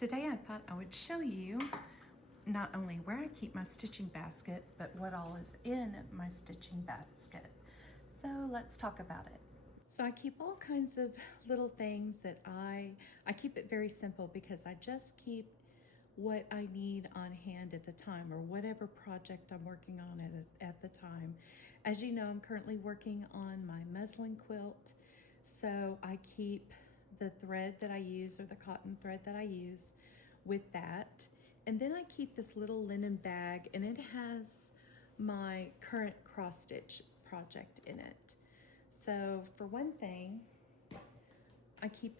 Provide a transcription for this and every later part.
Today I thought I would show you not only where I keep my stitching basket, but what all is in my stitching basket. So let's talk about it. So I keep all kinds of little things that I keep it very simple because I just keep what I need on hand at the time, or whatever project I'm working on at the time. As you know, I'm currently working on my muslin quilt, so I keep the thread that I use, or the cotton thread that I use, with that. And then I keep this little linen bag, and it has my current cross stitch project in it. So for one thing, I keep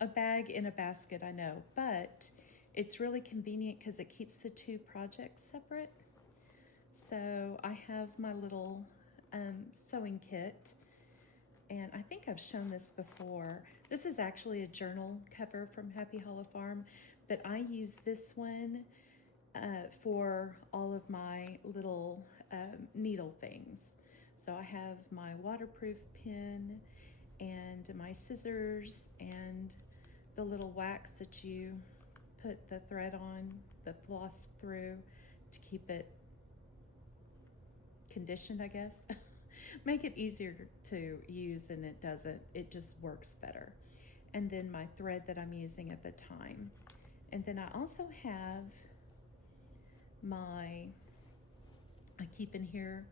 a bag in a basket, I know, but it's really convenient because it keeps the two projects separate. So I have my little sewing kit, and I think I've shown this before. This is actually a journal cover from Happy Hollow Farm, but I use this one for all of my little needle things. So I have my waterproof pen and my scissors and the little wax that you put the thread on, the floss through to keep it conditioned, I guess. Make it easier to use, and it just works better. And then my thread that I'm using at the time. And then I also have I keep in here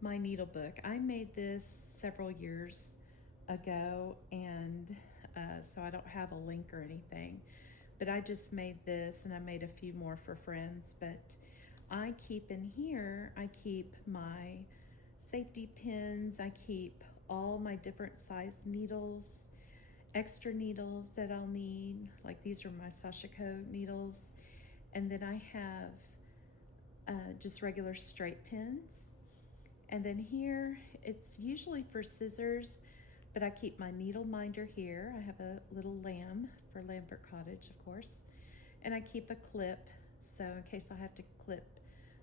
my needle book. I made this several years ago, and so I don't have a link or anything, but I just made this, and I made a few more for friends. But I keep in here, I keep my safety pins, I keep all my different size needles, extra needles that I'll need, like these are my Sashiko needles. And then I have just regular straight pins. And then here, it's usually for scissors, but I keep my needle minder here. I have a little lamb for Lambert Cottage, of course. And I keep a clip, so in case I have to clip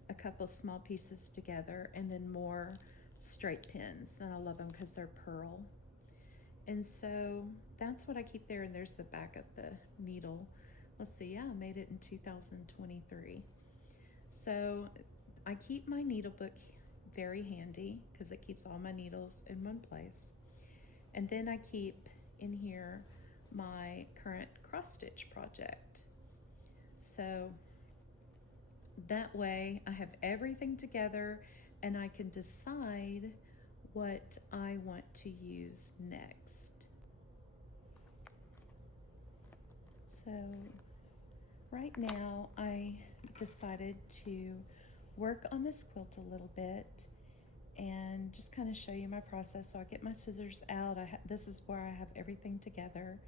a couple small pieces together, and then more straight pins. And I love them because they're pearl. And so that's what I keep there. And there's the back of the needle. Let's see, yeah, I made it in 2023. So I keep my needle book very handy because it keeps all my needles in one place. And then I keep in here my current cross stitch project. So that way I have everything together, and I can decide what I want to use next. So right now I decided to work on this quilt a little bit and just kind of show you my process. So I get my scissors out. This is where I have everything together,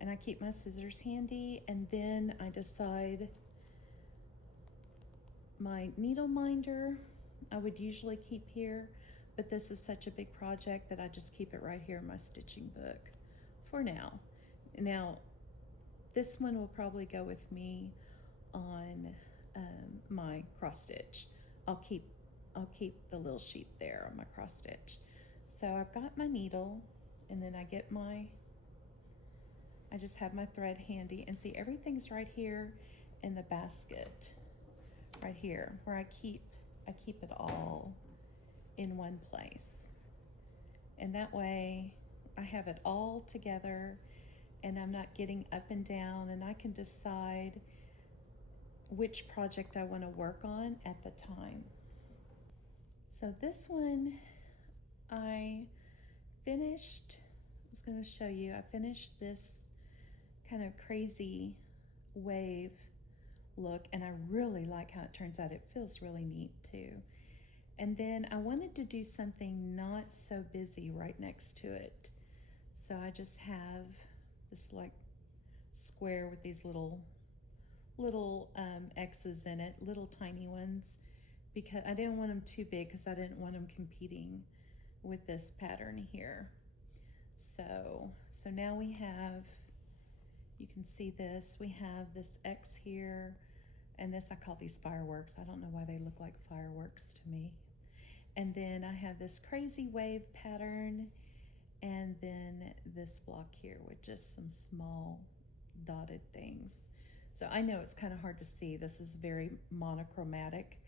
and I keep my scissors handy, and then I decide my needle minder I would usually keep here, but this is such a big project that I just keep it right here in my stitching book for now. Now, this one will probably go with me on my cross stitch. I'll keep the little sheep there on my cross stitch. So I've got my needle, and then I just have my thread handy, and see, everything's right here in the basket, right here where I keep it all in one place. And that way I have it all together, and I'm not getting up and down, and I can decide which project I want to work on at the time. So this one I was going to show you, I finished this kind of crazy wave look, and I really like how it turns out. It feels really neat too. And then I wanted to do something not so busy right next to it. So I just have this like square with these little X's in it, little tiny ones, because I didn't want them too big because I didn't want them competing with this pattern here. So now we have, you can see this, we have this X here, and this, I call these fireworks. I don't know why they look like fireworks to me. And then I have this crazy wave pattern, and then this block here with just some small dotted things. So I know it's kind of hard to see. This is very monochromatic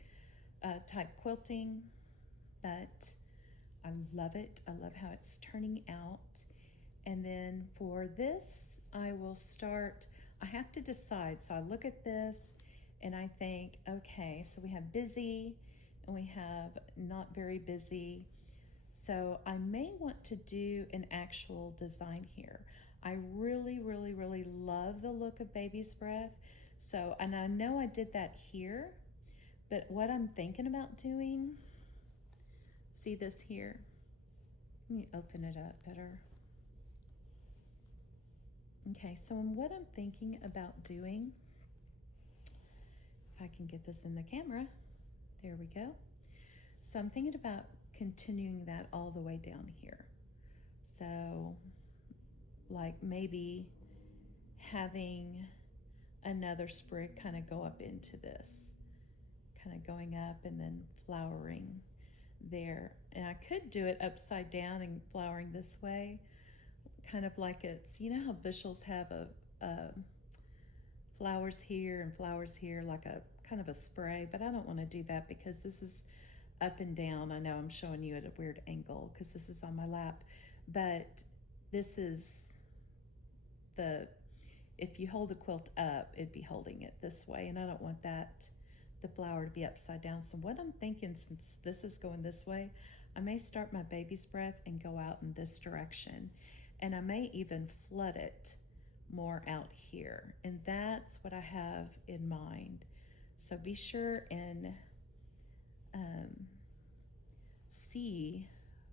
type quilting, but I love it. I love how it's turning out. And then for this, I will start, I have to decide. So I look at this and I think, okay, so we have busy and we have not very busy. So I may want to do an actual design here. I really, really, really love the look of Baby's Breath. So, and I know I did that here, but what I'm thinking about doing, see this here? Let me open it up better. Okay, so what I'm thinking about doing, if I can get this in the camera, there we go. So I'm thinking about continuing that all the way down here. So like maybe having another sprig kind of go up into this, kind of going up and then flowering there. And I could do it upside down and flowering this way, kind of like it's, you know how bushels have a flowers here and flowers here, like a kind of a spray, but I don't want to do that because this is up and down. I know I'm showing you at a weird angle because this is on my lap, but this is if you hold the quilt up, it'd be holding it this way, and I don't want the flower to be upside down. So what I'm thinking, since this is going this way, I may start my Baby's Breath and go out in this direction, and I may even flood it more out here, and that's what I have in mind. So be sure and see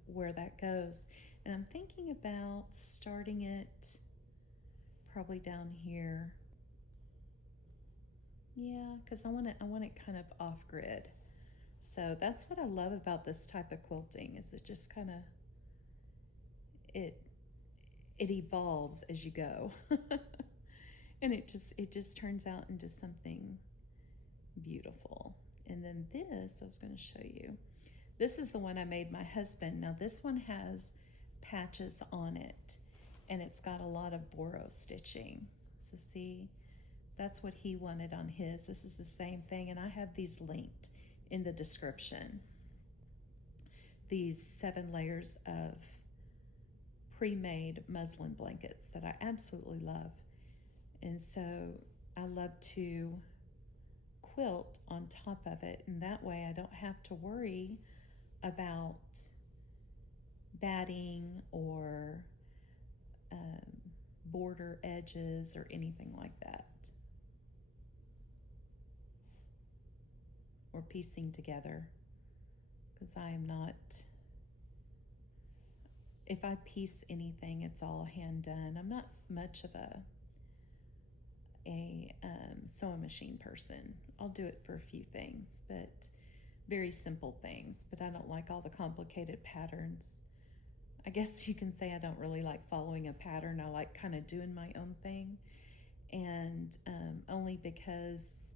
where that goes. And I'm thinking about starting it probably down here. Yeah, because I want it kind of off grid. So that's what I love about this type of quilting, is it just kind of it evolves as you go. And it just turns out into something beautiful. And then this, I was going to show you. This is the one I made my husband. Now this one has patches on it, and it's got a lot of borrow stitching. So see, that's what he wanted on his. This is the same thing, and I have these linked in the description. These 7 layers of pre-made muslin blankets that I absolutely love. And so I love to quilt on top of it, and that way I don't have to worry about batting or border edges or anything like that, or piecing together, because I am not, if I piece anything, it's all hand done. I'm not much of a sewing machine person. I'll do it for a few things, but very simple things, but I don't like all the complicated patterns. I guess you can say I don't really like following a pattern. I like kind of doing my own thing, and only because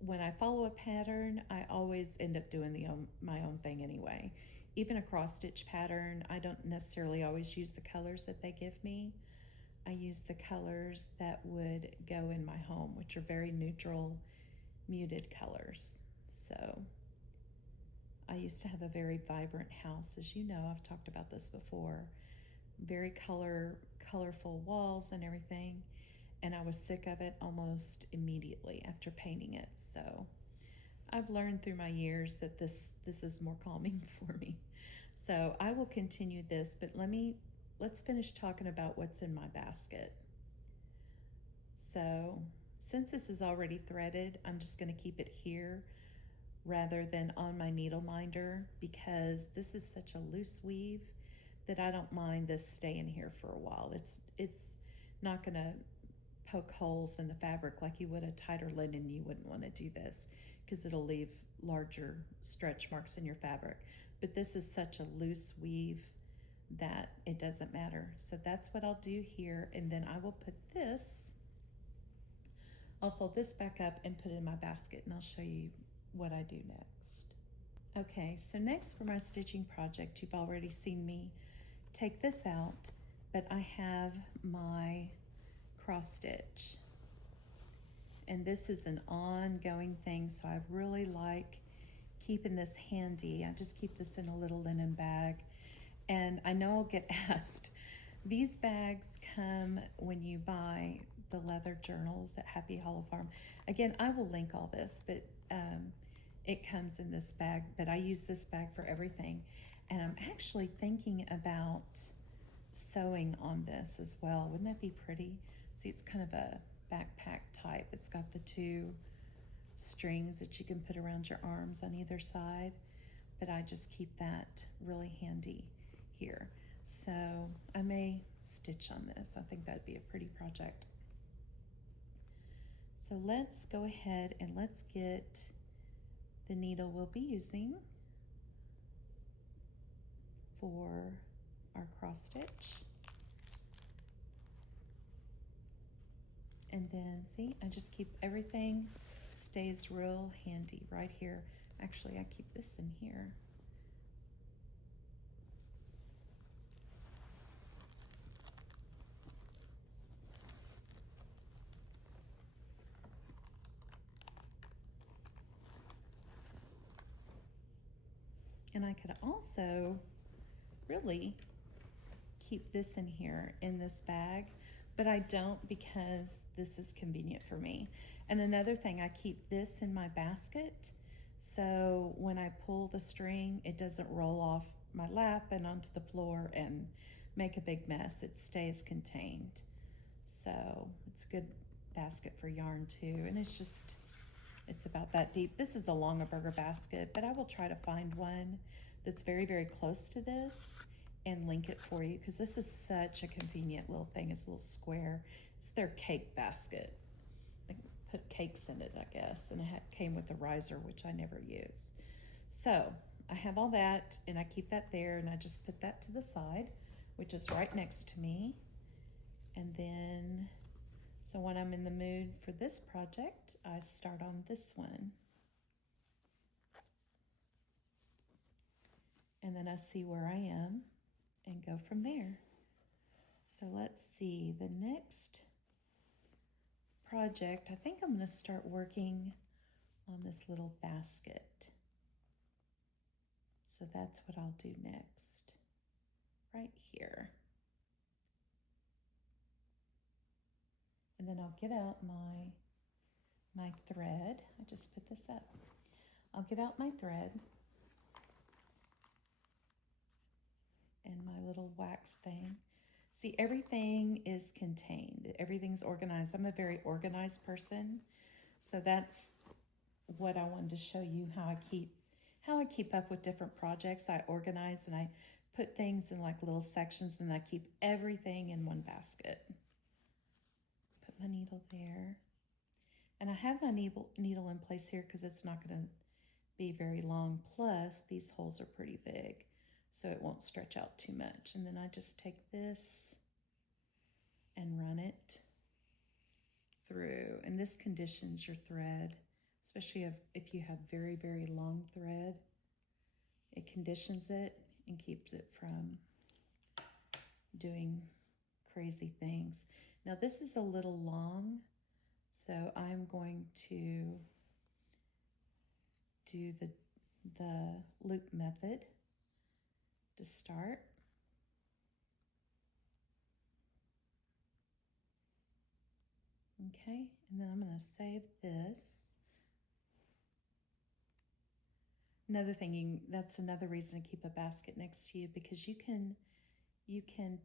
when I follow a pattern, I always end up doing my own thing anyway. Even a cross stitch pattern, I don't necessarily always use the colors that they give me. I use the colors that would go in my home, which are very neutral, muted colors. So I used to have a very vibrant house, as you know, I've talked about this before. Very colorful walls and everything, and I was sick of it almost immediately after painting it. So I've learned through my years that this is more calming for me. So I will continue this, but let's finish talking about what's in my basket. So since this is already threaded, I'm just going to keep it here rather than on my needle minder, because this is such a loose weave that I don't mind this staying here for a while. It's not going to poke holes in the fabric like you would a tighter linen. You wouldn't want to do this because it'll leave larger stretch marks in your fabric. But this is such a loose weave that it doesn't matter. So that's what I'll do here, and then I will put this, I'll fold this back up and put it in my basket, and I'll show you what I do next. Okay, so next for my stitching project, you've already seen me take this out, but I have my cross stitch. and this is an ongoing thing, so I really like keeping this handy. I just keep this in a little linen bag, and I know I'll get asked. These bags come when you buy the leather journals at Happy Hollow Farm. Again, I will link all this, but it comes in this bag, but I use this bag for everything. And I'm actually thinking about sewing on this as well. Wouldn't that be pretty? See, it's kind of a backpack type. It's got the two strings that you can put around your arms on either side, but I just keep that really handy here. So I may stitch on this. I think that'd be a pretty project. So let's go ahead and let's get the needle we'll be using for our cross stitch. And then see, I just keep everything stays real handy right here. Actually, I keep this in here. And I could also really keep this in here in this bag, but I don't because this is convenient for me. And another thing, I keep this in my basket, so when I pull the string, it doesn't roll off my lap and onto the floor and make a big mess. It stays contained. So it's a good basket for yarn too, and it's about that deep. This is a Longaberger basket, but I will try to find one that's very, very close to this and link it for you, because this is such a convenient little thing. It's a little square. It's their cake basket. They put cakes in it, I guess, and it came with a riser, which I never use. So I have all that, and I keep that there, and I just put that to the side, which is right next to me. And then, so when I'm in the mood for this project, I start on this one. And then I see where I am and go from there. So let's see, the next project, I think I'm going to start working on this little basket. So that's what I'll do next, right here. And then I'll get out my thread. I just put this up. I'll get out my thread and my little wax thing. See, everything is contained. Everything's organized. I'm a very organized person. So that's what I wanted to show you, how I keep up with different projects. I organize and I put things in like little sections, and I keep everything in one basket. Put my needle there. And I have my needle in place here because it's not going to be very long. Plus, these holes are pretty big, so it won't stretch out too much. And then I just take this and run it through. And this conditions your thread, especially if you have very, very long thread. It conditions it and keeps it from doing crazy things. Now this is a little long, so I'm going to do the loop method to start. Okay, and then I'm going to save this. Another thing, that's another reason to keep a basket next to you, because you can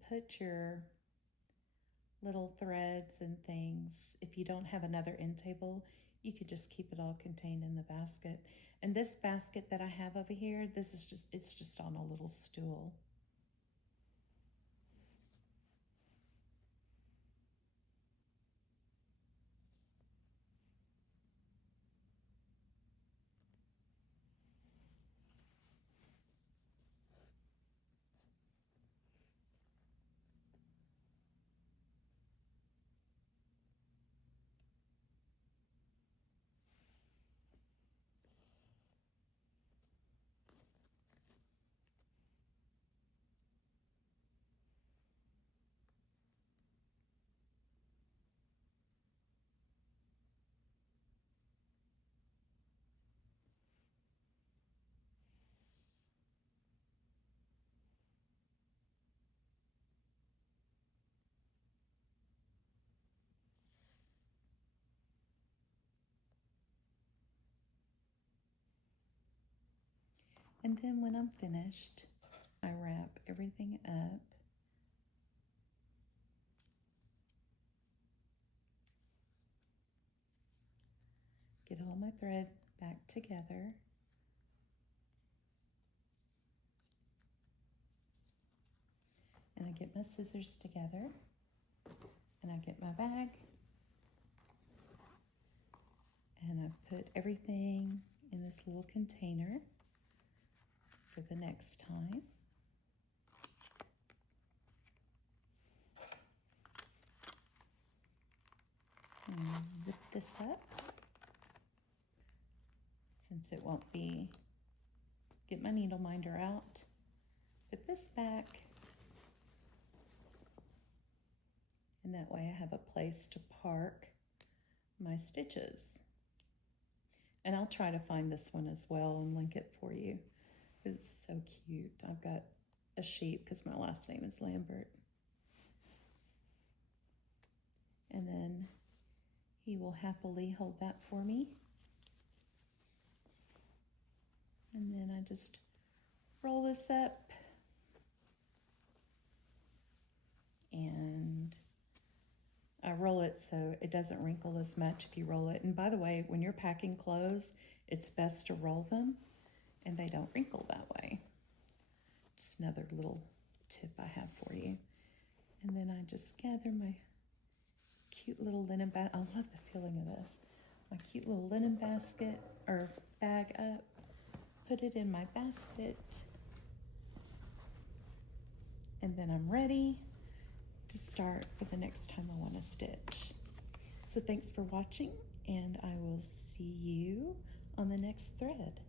put your little threads and things. If you don't have another end table, you could just keep it all contained in the basket. And this basket that I have over here, it's just on a little stool. And then when I'm finished, I wrap everything up. Get all my thread back together. And I get my scissors together. And I get my bag. And I put everything in this little container for the next time. And zip this up since it won't be. Get my needle minder out. Put this back. And that way I have a place to park my stitches. And I'll try to find this one as well and link it for you. It's so cute. I've got a sheep because my last name is Lambert. And then he will happily hold that for me. And then I just roll this up. And I roll it so it doesn't wrinkle as much if you roll it. And by the way, when you're packing clothes, it's best to roll them and they don't wrinkle that way. Just another little tip I have for you. And then I just gather my cute little linen bag. I love the feeling of this. My cute little linen basket or bag up. Put it in my basket. And then I'm ready to start for the next time I want to stitch. So thanks for watching, and I will see you on the next thread.